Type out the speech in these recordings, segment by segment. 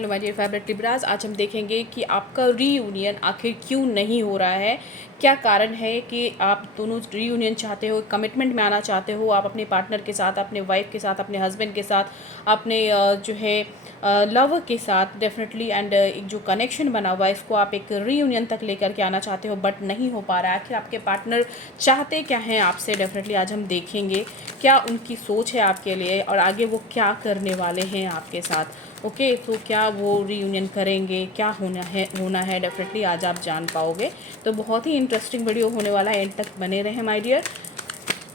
Hello my dear favourite Libras. आज हम देखेंगे कि आपका रीयूनियन आखिर क्यों नहीं हो रहा है। क्या कारण है कि आप दोनों रीयूनियन चाहते हो, कमिटमेंट में आना चाहते हो, आप अपने पार्टनर के साथ, अपने वाइफ के साथ, अपने हस्बैंड के साथ, अपने जो है लवर के साथ डेफिनेटली, एंड एक जो कनेक्शन बना हुआ है इसको आप एक रीयूनियन तक लेकर के आना चाहते हो, बट नहीं हो पा रहा है। आखिर आपके पार्टनर चाहते क्या हैं आपसे, डेफिनेटली आज हम देखेंगे क्या उनकी सोच है आपके लिए और आगे वो क्या करने वाले हैं आपके साथ। ओके, तो क्या वो रीयूनियन करेंगे, क्या होना है डेफिनेटली आज आप जान पाओगे। तो बहुत ही इंटरेस्टिंग वीडियो होने वाला है, एंड तक बने रहें my dear.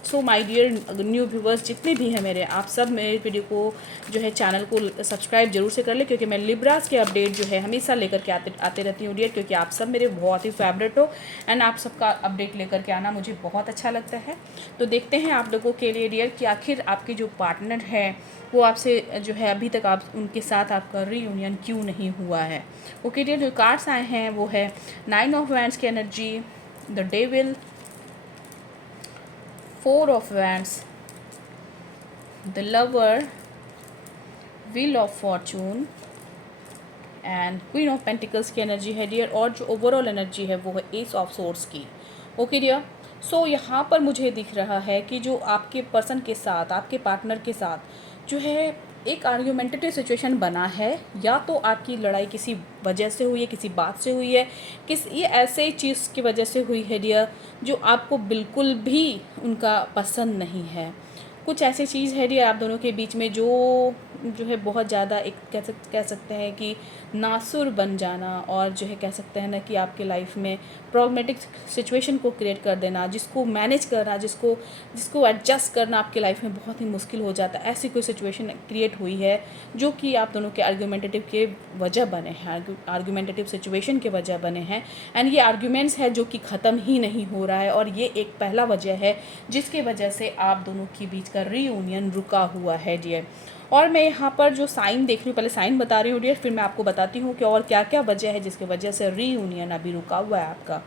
So my dear new viewers जितने भी हैं मेरे, आप सब मेरे वीडियो को जो है चैनल को सब्सक्राइब जरूर से कर ले, क्योंकि मैं लिब्रास के अपडेट जो है हमेशा लेकर के आते रहती हूँ डियर, क्योंकि आप सब मेरे बहुत ही फेवरेट हो एंड आप सबका अपडेट लेकर के आना मुझे बहुत अच्छा लगता है। तो देखते हैं आप लोगों के लिए डियर कि आखिर आपके जो पार्टनर है वो आपसे जो है अभी तक आप उनके साथ आपका रीयूनियन क्यों नहीं हुआ है। ओके डियर, जो कार्ड्स आए हैं वो है 9 ऑफ वैंड्स की energy, the devil, 4 of wands, the lover, wheel of fortune and queen of pentacles की एनर्जी है डियर। और जो ओवरऑल एनर्जी है वो है एस ऑफ सोर्ड्स की। ओके डियर, सो यहाँ पर मुझे दिख रहा है कि जो आपके पर्सन के साथ, आपके पार्टनर के साथ जो है एक आर्ग्यूमेंटेटिव सिचुएशन बना है, या तो आपकी लड़ाई किसी वजह से हुई है, किसी बात से हुई है, किसी ऐसे चीज़ की वजह से हुई है डियर जो आपको बिल्कुल भी उनका पसंद नहीं है। कुछ ऐसी चीज़ है डियर आप दोनों के बीच में जो है बहुत ज़्यादा एक कह सकते हैं कि नासुर बन जाना, और जो है कह सकते हैं ना कि आपके लाइफ में प्रॉब्लमेटिक सिचुएशन को क्रिएट कर देना, जिसको मैनेज करना, जिसको एडजस्ट करना आपके लाइफ में बहुत ही मुश्किल हो जाता है। ऐसी कोई सिचुएशन क्रिएट हुई है जो कि आप दोनों के आर्ग्यूमेंटेटिव के वजह बने हैं, आर्ग्यूमेंटेटिव सिचुएशन के वजह बने हैं, एंड ये आर्ग्यूमेंट्स है जो कि ख़त्म ही नहीं हो रहा है। और ये एक पहला वजह है जिसके वजह से आप दोनों के बीच का रीयूनियन रुका हुआ है डियर। और मैं यहाँ पर जो साइन देख रही हूँ, पहले साइन बता रही हूँ डियर, फिर मैं आपको बताती हूँ कि और क्या क्या वजह है जिसकी वजह से रीयूनियन अभी रुका हुआ है आपका।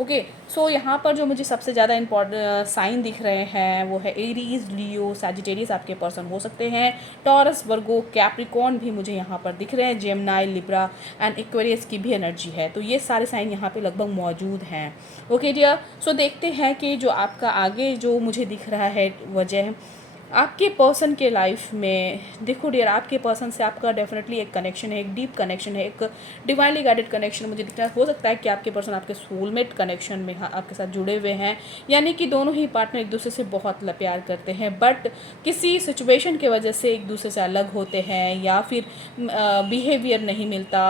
ओके, सो यहाँ पर जो मुझे सबसे ज़्यादा इम्पॉर्टेंट साइन दिख रहे हैं वो है एरीज, लियो, सैजिटेरियस आपके पर्सन हो सकते हैं, टॉरस, वर्गो, कैप्रिकॉर्न भी मुझे यहाँ पर दिख रहे हैं, जेमिनी, लिब्रा एंड एक्वेरियस की भी एनर्जी है। तो ये सारे साइन यहाँ पे लगभग मौजूद हैं। ओके डियर, सो देखते हैं कि जो आपका आगे जो मुझे दिख रहा है वजह आपके पर्सन के लाइफ में। देखो डियर, आपके पर्सन से आपका डेफिनेटली एक कनेक्शन है, एक डीप कनेक्शन है, एक डिवाइनली गाइडेड कनेक्शन मुझे दिख रहा है। हो सकता है कि आपके पर्सन आपके सोलमेट कनेक्शन में आपके साथ जुड़े हुए हैं, यानी कि दोनों ही पार्टनर एक दूसरे से बहुत प्यार करते हैं, बट किसी सिचुएशन की वजह से एक दूसरे से अलग होते हैं, या फिर बिहेवियर नहीं मिलता,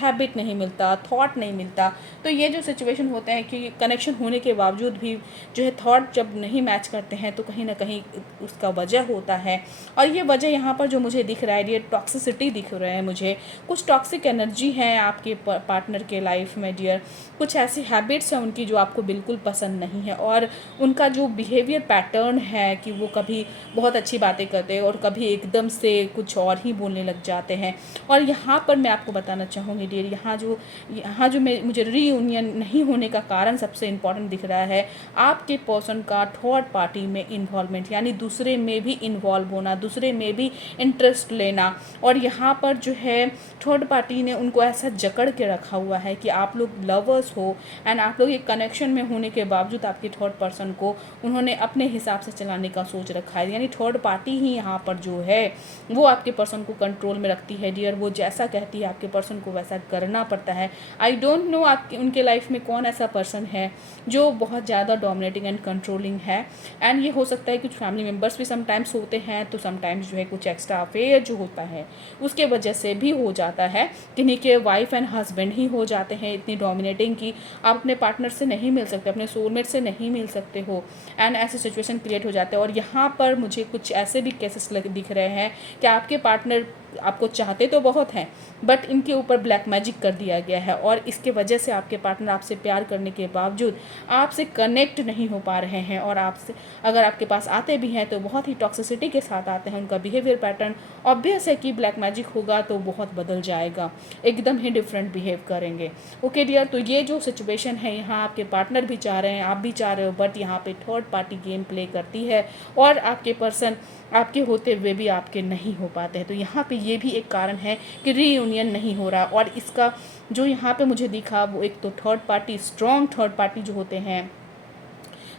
हैबिट नहीं मिलता, थॉट नहीं मिलता। तो ये जो सिचुएशन होते हैं कि कनेक्शन होने के बावजूद भी जो है थॉट जब नहीं मैच करते हैं, तो कहीं ना कहीं उसका वजह होता है। और ये वजह यहाँ पर जो मुझे दिख रहा है डियर, टॉक्सिसिटी दिख रहा है मुझे, कुछ टॉक्सिक एनर्जी है आपके पार्टनर के लाइफ में डियर, कुछ ऐसी हैबिट्स हैं उनकी जो आपको बिल्कुल पसंद नहीं है, और उनका जो बिहेवियर पैटर्न है कि वो कभी बहुत अच्छी बातें करते हैं और कभी एकदम से कुछ और ही बोलने लग जाते हैं। और यहाँ पर मैं आपको बताना चाहूँगी डियर, यहाँ जो मुझे रीयूनियन नहीं होने का कारण सबसे इम्पॉर्टेंट दिख रहा है आपके पर्सन का थर्ड पार्टी में इन्वॉल्वमेंट, यानी दूसरे में भी इन्वॉल्व होना, दूसरे में भी इंटरेस्ट लेना। और यहाँ पर जो है थर्ड पार्टी ने उनको ऐसा जकड़ के रखा हुआ है कि आप लोग लवर्स हो एंड आप लोग एक कनेक्शन में होने के बावजूद आपके थर्ड पर्सन को उन्होंने अपने हिसाब से चलाने का सोच रखा है, यानी थर्ड पार्टी ही यहाँ पर जो है वो आपके पर्सन को कंट्रोल में रखती है डियर। वो जैसा कहती है आपके पर्सन को वैसा करना पड़ता है। आई डोंट नो आपके उनके लाइफ में कौन ऐसा पर्सन है जो बहुत ज़्यादा डोमिनेटिंग एंड कंट्रोलिंग है, एंड ये हो सकता है कुछ फैमिली मेम्बर्स भी समटाइम्स होते हैं, तो समटाइम्स जो है कुछ एक्स्ट्रा अफेयर जो होता है उसके वजह से भी हो जाता है। किन्हीं के वाइफ एंड हस्बैंड ही हो जाते हैं इतनी डोमिनेटिंग कि आप अपने पार्टनर से नहीं मिल सकते, अपने सोलमेट से नहीं मिल सकते हो, एंड ऐसे सिचुएशन क्रिएट हो जाते हैं। और यहाँ पर मुझे कुछ ऐसे भी केसेस दिख रहे हैं कि आपके पार्टनर आपको चाहते तो बहुत हैं, बट इनके ऊपर ब्लैक मैजिक कर दिया गया है, और इसके वजह से आपके पार्टनर आपसे प्यार करने के बावजूद आपसे कनेक्ट नहीं हो पा रहे हैं, और आपसे अगर आपके पास आते भी हैं तो बहुत ही टॉक्सिसिटी के साथ आते हैं। उनका बिहेवियर पैटर्न ऑब्वियस है कि ब्लैक मैजिक होगा तो बहुत बदल जाएगा, एकदम ही डिफरेंट बिहेव करेंगे। ओके डियर, तो ये जो सिचुएशन है यहाँ आपके पार्टनर भी चाह रहे हैं, आप भी चाह रहे हो, बट यहाँ पे थर्ड पार्टी गेम प्ले करती है, और आपके पर्सन आपके होते हुए भी आपके नहीं हो पाते हैं। तो यहाँ पे ये भी एक कारण है कि रीयूनियन नहीं हो रहा। और इसका जो यहाँ पे मुझे दिखा वो एक तो third party, strong third party जो होते हैं,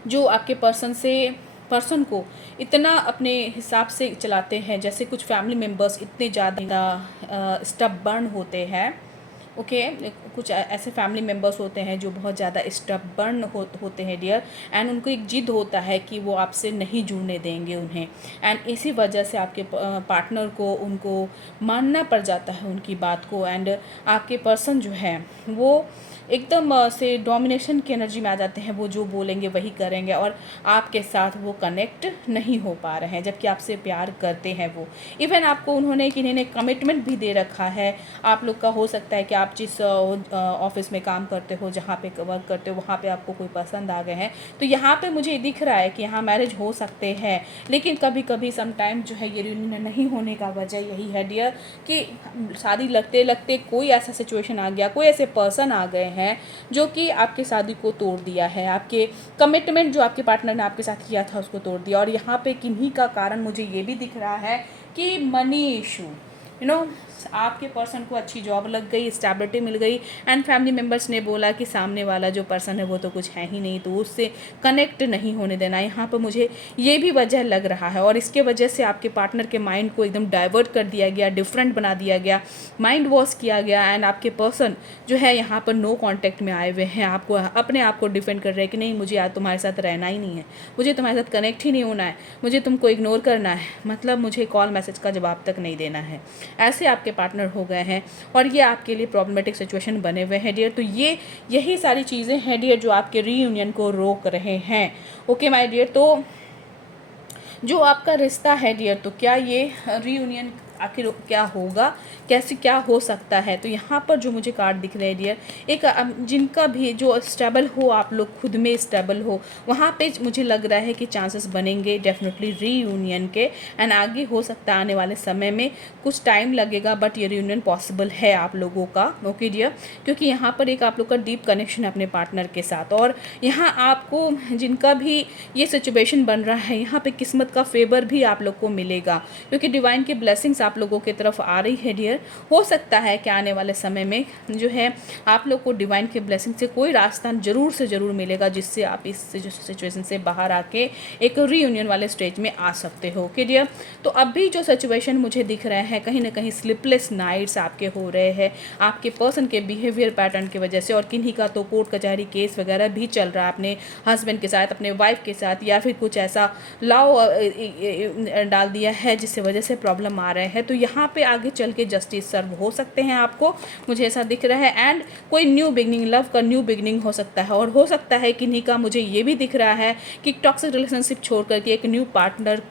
जो आपके पर्सन को इतना अपने हिसाब से चलाते हैं, जैसे कुछ फैमिली मेम्बर्स इतने ज़्यादा स्टबर्न होते हैं। ओके कुछ ऐसे फैमिली मेम्बर्स होते हैं जो बहुत ज़्यादा स्टबर्न होते हैं डियर, एंड उनको एक जिद होता है कि वो आपसे नहीं जुड़ने देंगे उन्हें, एंड इसी वजह से आपके पार्टनर को उनको मानना पड़ जाता है उनकी बात को। एंड आपके पर्सन जो है वो एकदम से डोमिनेशन की एनर्जी में आ जाते हैं, वो जो बोलेंगे वही करेंगे, और आपके साथ वो कनेक्ट नहीं हो पा रहे हैं जबकि आपसे प्यार करते हैं वो। इवन आपको उन्होंने कि इन्हें कमिटमेंट भी दे रखा है। आप लोग का हो सकता है कि आप जिस ऑफिस में काम करते हो, जहाँ पे वर्क करते हो, वहाँ पे आपको कोई पसंद आ गए हैं, तो यहाँ पे मुझे दिख रहा है कि यहाँ मैरिज हो सकते हैं। लेकिन कभी कभी समटाइम जो है ये रियूनियन नहीं होने का वजह यही है डियर कि शादी लगते लगते कोई ऐसा सिचुएशन आ गया, कोई ऐसे पर्सन आ गए हैं जो कि आपके शादी को तोड़ दिया है, आपके कमिटमेंट जो आपके पार्टनर ने आपके साथ किया था उसको तोड़ दिया। और यहाँ पे किन्हीं का कारण मुझे ये भी दिख रहा है कि मनी इशू, आपके पर्सन को अच्छी जॉब लग गई, स्टेबिलिटी मिल गई, एंड फैमिली मेम्बर्स ने बोला कि सामने वाला जो पर्सन है वो तो कुछ है ही नहीं, तो उससे कनेक्ट नहीं होने देना। यहाँ पर मुझे ये भी वजह लग रहा है, और इसके वजह से आपके पार्टनर के माइंड को एकदम डाइवर्ट कर दिया गया, डिफरेंट बना दिया गया, माइंड वॉश किया गया, एंड आपके पर्सन जो है यहाँ पर नो कॉन्टैक्ट में आए हुए हैं, आपको अपने आप को डिफेंड कर रहे हैं कि नहीं मुझे आज तुम्हारे साथ रहना ही नहीं है, मुझे तुम्हारे साथ कनेक्ट ही नहीं होना है, मुझे तुमको इग्नोर करना है, मतलब मुझे कॉल मैसेज का जवाब तक नहीं देना है। ऐसे आपके पार्टनर हो गए हैं और ये आपके लिए प्रॉब्लमेटिक सिचुएशन बने हुए हैं डियर। तो यही सारी चीज़ें हैं डियर जो आपके रीयूनियन को रोक रहे हैं। ओके माय डियर, तो जो आपका रिश्ता है डियर, तो क्या ये रीयूनियन आखिर क्या होगा, कैसे क्या हो सकता है। तो यहाँ पर जो मुझे कार्ड दिख रहे हैं डियर, एक जिनका भी जो स्टेबल हो, आप लोग खुद में स्टेबल हो, वहाँ पे मुझे लग रहा है कि चांसेस बनेंगे डेफिनेटली रीयूनियन के। एंड आगे हो सकता है आने वाले समय में कुछ टाइम लगेगा, बट ये रीयूनियन पॉसिबल है आप लोगों का। ओके डियर, क्योंकि यहाँ पर एक आप लोग का डीप कनेक्शन है अपने पार्टनर के साथ, और यहाँ आपको जिनका भी ये सिचुएशन बन रहा है, यहाँ पे किस्मत का फेवर भी आप लोग को मिलेगा, क्योंकि डिवाइन की ब्लेसिंग्स आप लोगों की तरफ आ रही है डियर। हो सकता है कि आने वाले समय में जो है आप लोग को डिवाइन के ब्लेसिंग से कोई रास्ता जरूर से ज़रूर मिलेगा, जिससे आप इस सिचुएशन से बाहर आके एक रीयूनियन वाले स्टेज में आ सकते हो। ओके डियर, तो अभी जो सिचुएशन मुझे दिख रहा है, कहीं ना कहीं स्लीपलेस नाइट्स आपके हो रहे हैं आपके पर्सन के बिहेवियर पैटर्न की वजह से, और किन्हीं का तो कोर्ट कचहरी केस वगैरह भी चल रहा है अपने हस्बैंड के साथ, अपने वाइफ के साथ, या फिर कुछ ऐसा लॉ डाल दिया है जिससे वजह से प्रॉब्लम आ रहे हैं। तो यहाँ पे आगे चल के जस्टिस सर्व हो सकते हैं आपको, मुझे ऐसा दिख रहा है। एंड कोई न्यू बिगनिंग, लव का न्यू बिगनिंग हो सकता है, और हो सकता है किन्हीं का मुझे ये भी दिख रहा है कि टॉक्सिक रिलेशनशिप छोड़ करके एक न्यू पार्टनर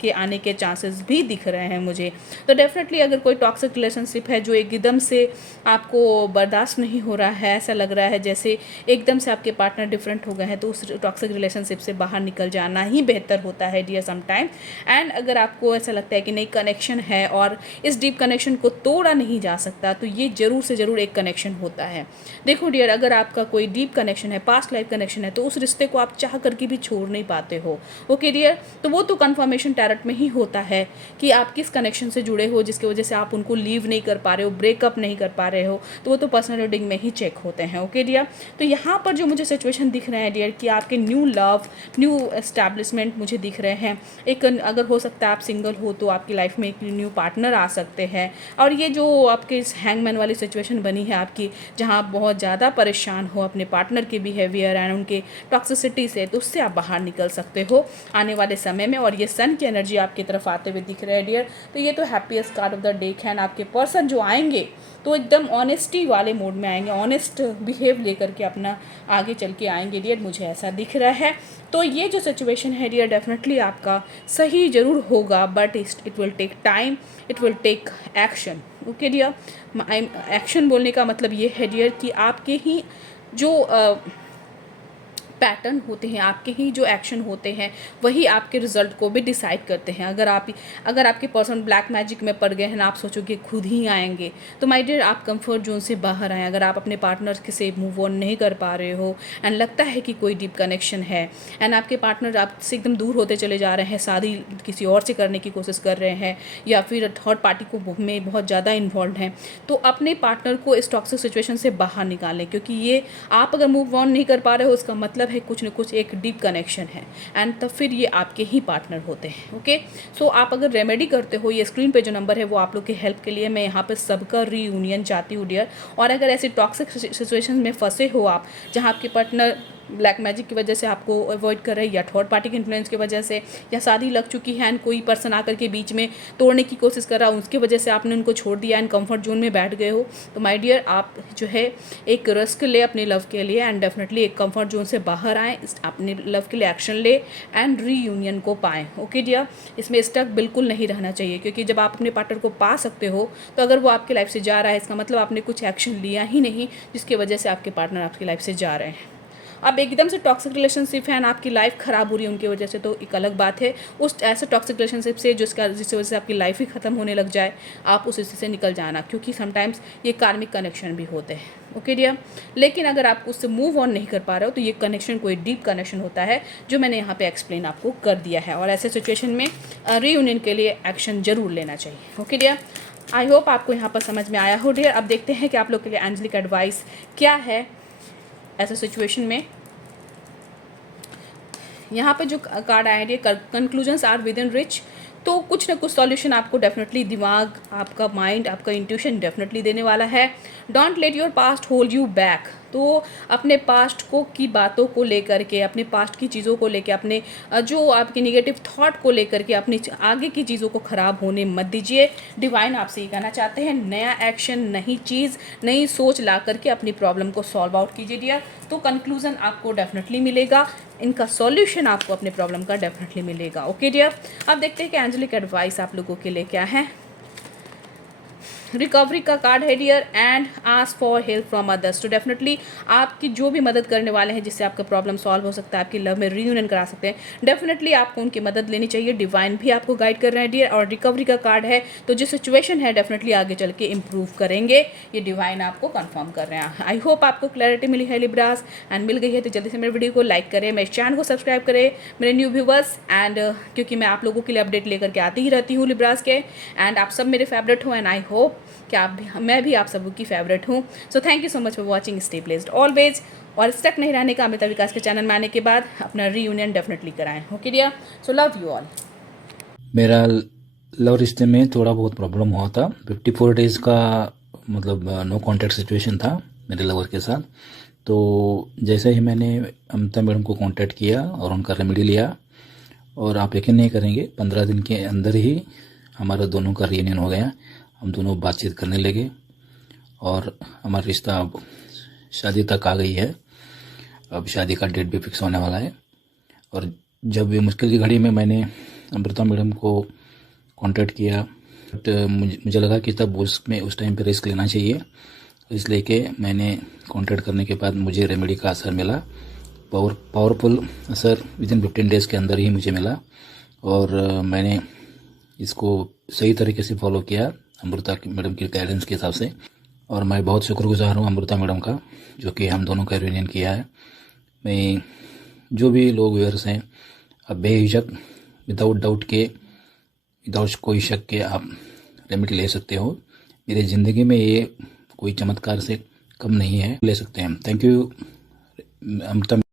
के आने के चांसेस भी दिख रहे हैं मुझे। तो डेफिनेटली अगर कोई टॉक्सिक रिलेशनशिप है जो एकदम से आपको बर्दाश्त नहीं हो रहा है, ऐसा लग रहा है जैसे एकदम से आपके पार्टनर डिफरेंट हो गए हैं, तो उस टॉक्सिक रिलेशनशिप से बाहर निकल जाना ही बेहतर होता है डियर सम टाइम। एंड अगर आपको ऐसा लगता है कि नहीं कनेक्शन है और इस डीप कनेक्शन को तोड़ा नहीं जा सकता, तो ये ज़रूर से ज़रूर एक कनेक्शन होता है। देखो डियर, अगर आपका कोई डीप कनेक्शन है, पास्ट लाइफ कनेक्शन है, तो उस रिश्ते को आप चाह करके भी छोड़ नहीं पाते हो। ओके डियर, तो वो तो कन्फर्मेशन टैरट में ही होता है कि आप किस कनेक्शन से जुड़े हो, जिसकी वजह से आप उनको लीव नहीं कर पा रहे हो, ब्रेकअप नहीं कर पा रहे हो, तो वो तो पर्सनल रीडिंग में ही चेक होते हैं। ओके डियर, तो यहाँ पर जो मुझे सिचुएशन दिख रहे हैं डियर कि आपके न्यू लव, न्यू एस्टैब्लिशमेंट मुझे दिख रहे हैं। एक अगर हो सकता है आप सिंगल हो तो आपकी लाइफ में एक न्यू पार्टनर आ सकते हैं, और ये जो आपके इस हैंगमैन वाली सिचुएशन बनी है आपकी, जहाँ आप बहुत ज़्यादा परेशान हो अपने पार्टनर के बिहेवियर एंड उनके टॉक्सिसिटी से, तो उससे आप बाहर निकल सकते हो आने वाले समय में। और ये सन की एनर्जी आपकी तरफ आते हुए दिख रहे हैं डियर, तो ये तो happiest card of the day है। आपके पर्सन जो आएंगे तो एकदम ऑनेस्टी वाले मोड में आएंगे, ऑनेस्ट बिहेव लेकर के अपना आगे चल के आएंगे डियर, मुझे ऐसा दिख रहा है। तो ये जो सिचुएशन है डियर डेफिनेटली आपका सही ज़रूर होगा, but it will take time, it will take action. Okay dear, action बोलने का मतलब ये है डियर कि आपके ही जो पैटर्न होते हैं, आपके ही जो एक्शन होते हैं वही आपके रिजल्ट को भी डिसाइड करते हैं। अगर आपके पर्सन ब्लैक मैजिक में पड़ गए हैं ना, आप सोचोगे खुद ही आएंगे, तो माय डियर आप कंफर्ट जोन से बाहर आएँ। अगर आप अपने पार्टनर से मूव ऑन नहीं कर पा रहे हो एंड लगता है कि कोई डीप कनेक्शन है एंड आपके पार्टनर आपसे एकदम दूर होते चले जा रहे हैं, शादी किसी और से करने की कोशिश कर रहे हैं या फिर थर्ड पार्टी को में बहुत ज़्यादा इन्वॉल्व हैं, तो अपने पार्टनर को इस टॉक्सिक सिचुएशन से बाहर निकालें। क्योंकि ये आप अगर मूव ऑन नहीं कर पा रहे हो, उसका मतलब है कुछ न कुछ एक डीप कनेक्शन है एंड तब फिर ये आपके ही पार्टनर होते हैं। ओके, सो आप अगर रेमेडी करते हो, ये स्क्रीन पे जो नंबर है वो आप लोग के हेल्प के लिए, मैं यहाँ पे सबका रीयूनियन चाहती हूँ डियर। और अगर ऐसे टॉक्सिक सिचुएशन में फंसे हो आप, जहाँ आपके पार्टनर ब्लैक मैजिक की वजह से आपको अवॉइड कर रहे हैं या थर्ड पार्टी के इन्फ्लुएंस की वजह से, या शादी लग चुकी है एंड कोई पर्सन आकर के बीच में तोड़ने की कोशिश कर रहा है, उसकी वजह से आपने उनको छोड़ दिया एंड कंफर्ट जोन में बैठ गए हो, तो माय डियर आप जो है एक रिस्क ले अपने लव के लिए एंड डेफिनेटली एक कंफर्ट जोन से बाहर आएँ, अपने लव के लिए एक्शन ले एंड रीयूनियन को पाएँ। ओके डियर, इसमें स्टक बिल्कुल नहीं रहना चाहिए, क्योंकि जब आप अपने पार्टनर को पा सकते हो तो अगर वो आपकी लाइफ से जा रहा है, इसका मतलब आपने कुछ एक्शन लिया ही नहीं जिसकी वजह से आपके पार्टनर आपकी लाइफ से जा रहे हैं। अब एकदम से टॉक्सिक रिलेशनशिप है ना, आपकी लाइफ ख़राब हो रही है उनकी वजह से, तो एक अलग बात है। उस ऐसे टॉक्सिक रिलेशनशिप से जिसकी वजह से आपकी लाइफ ही ख़त्म होने लग जाए, आप उस स्थिति से निकल जाना, क्योंकि समटाइम्स ये कार्मिक कनेक्शन भी होते हैं। ओके डियर, लेकिन अगर आप उससे मूव ऑन नहीं कर पा रहे हो तो ये कनेक्शन कोई डीप कनेक्शन होता है, जो मैंने यहाँ पे एक्सप्लेन आपको कर दिया है। और ऐसे सिचुएशन में रीयूनियन के लिए एक्शन जरूर लेना चाहिए। ओके डियर, आई होप आपको यहाँ पर समझ में आया हो डियर। अब देखते हैं कि आप लोग के लिए एंजेलिक एडवाइस क्या है ऐसे सिचुएशन में। यहाँ पे जो कार्ड आया है, conclusions are within reach, तो कुछ ना कुछ सॉल्यूशन आपको डेफिनेटली दिमाग, आपका माइंड, आपका इंट्यूशन डेफिनेटली देने वाला है। Don't let your past hold you back, तो अपने पास्ट को की बातों को लेकर के, अपने पास्ट की चीज़ों को लेकर, अपने जो आपके निगेटिव थॉट को लेकर के अपनी आगे की चीज़ों को ख़राब होने मत दीजिए। डिवाइन आपसे ये कहना चाहते हैं, नया एक्शन, नई चीज़, नई सोच ला करके अपनी प्रॉब्लम को सॉल्व आउट कीजिए डियर, तो कंक्लूजन आपको डेफिनेटली मिलेगा, इनका सॉल्यूशन आपको अपने प्रॉब्लम का डेफिनेटली मिलेगा। ओके डियर, अब देखते हैं कि एंजेलिक एडवाइस आप लोगों के लिए क्या है। रिकवरी का कार्ड है dear, and ask for help from others, तो डेफिनेटली आपकी जो भी मदद करने वाले हैं जिससे आपका प्रॉब्लम सॉल्व हो सकता है, आपकी लव में रीयूनियन करा सकते हैं, डेफिनेटली आपको उनकी मदद लेनी चाहिए। डिवाइन भी आपको गाइड कर रहे हैं डियर। और रिकवरी का कार्ड है, तो जो सिचुएशन है डेफिनेटली आगे चल के इम्प्रूव करेंगे, ये डिवाइन आपको कन्फर्म कर रहे हैं। आई होप आपको क्लैरिटी मिली है लिब्रास, एंड मिल गई है तो जल्दी से मेरे वीडियो को लाइक करें, मेरे चैनल को सब्सक्राइब करें मेरे न्यू व्यूवर्स, एंड क्योंकि मैं आप लोगों के लिए अपडेट लेकर के आती ही रहती हूँ लिब्रास के, एंड आप सब मेरे फेवरेट हो, एंड आई होप कि मैं भी आप सबों की फेवरेट हूँ। So thank you so much for watching, stay blessed always, और स्टक नहीं रहने का, अमिताभ विकास के चैनल में आने के बाद अपना रीयूनियन डेफिनेटली कराएं। Okay dear, so love you all. मेरा लव रिश्ते में थोड़ा बहुत प्रॉब्लम हुआ था। 54 डेज़ का मतलब नो कॉन्टैक्ट सिचुएशन था मेरे लवर के साथ। तो जैसे ही मैंने अमिता मैडम को कांटेक्ट किया और उनका रेमेडी लिया, और आप यकीन नहीं करेंगे 15 दिन के अंदर ही हमारा दोनों का रियूनियन हो गया। हम दोनों बातचीत करने लगे और हमारा रिश्ता अब शादी तक आ गई है। अब शादी का डेट भी फिक्स होने वाला है। और जब ये मुश्किल की घड़ी में मैंने अमृता मैडम को कांटेक्ट किया, बट मुझे लगा कि तब उसमें उस टाइम पे रिस्क लेना चाहिए, इसलिए कि मैंने कांटेक्ट करने के बाद मुझे रेमेडी का असर मिला, पावरफुल असर विदिन 15 डेज़ के अंदर ही मुझे मिला। और मैंने इसको सही तरीके से फॉलो किया अमृता मैडम की गाइडेंस के हिसाब से। और मैं बहुत शुक्रगुजार हूँ अमृता मैडम का, जो कि हम दोनों का रियूनियन किया है। मैं जो भी लोग व्यूअर्स हैं, अब बेहिचक विदाउट डाउट के, विदाउट कोई शक के आप रेमेडी ले सकते हो। मेरी ज़िंदगी में ये कोई चमत्कार से कम नहीं है, ले सकते हैं। Thank you Amrita.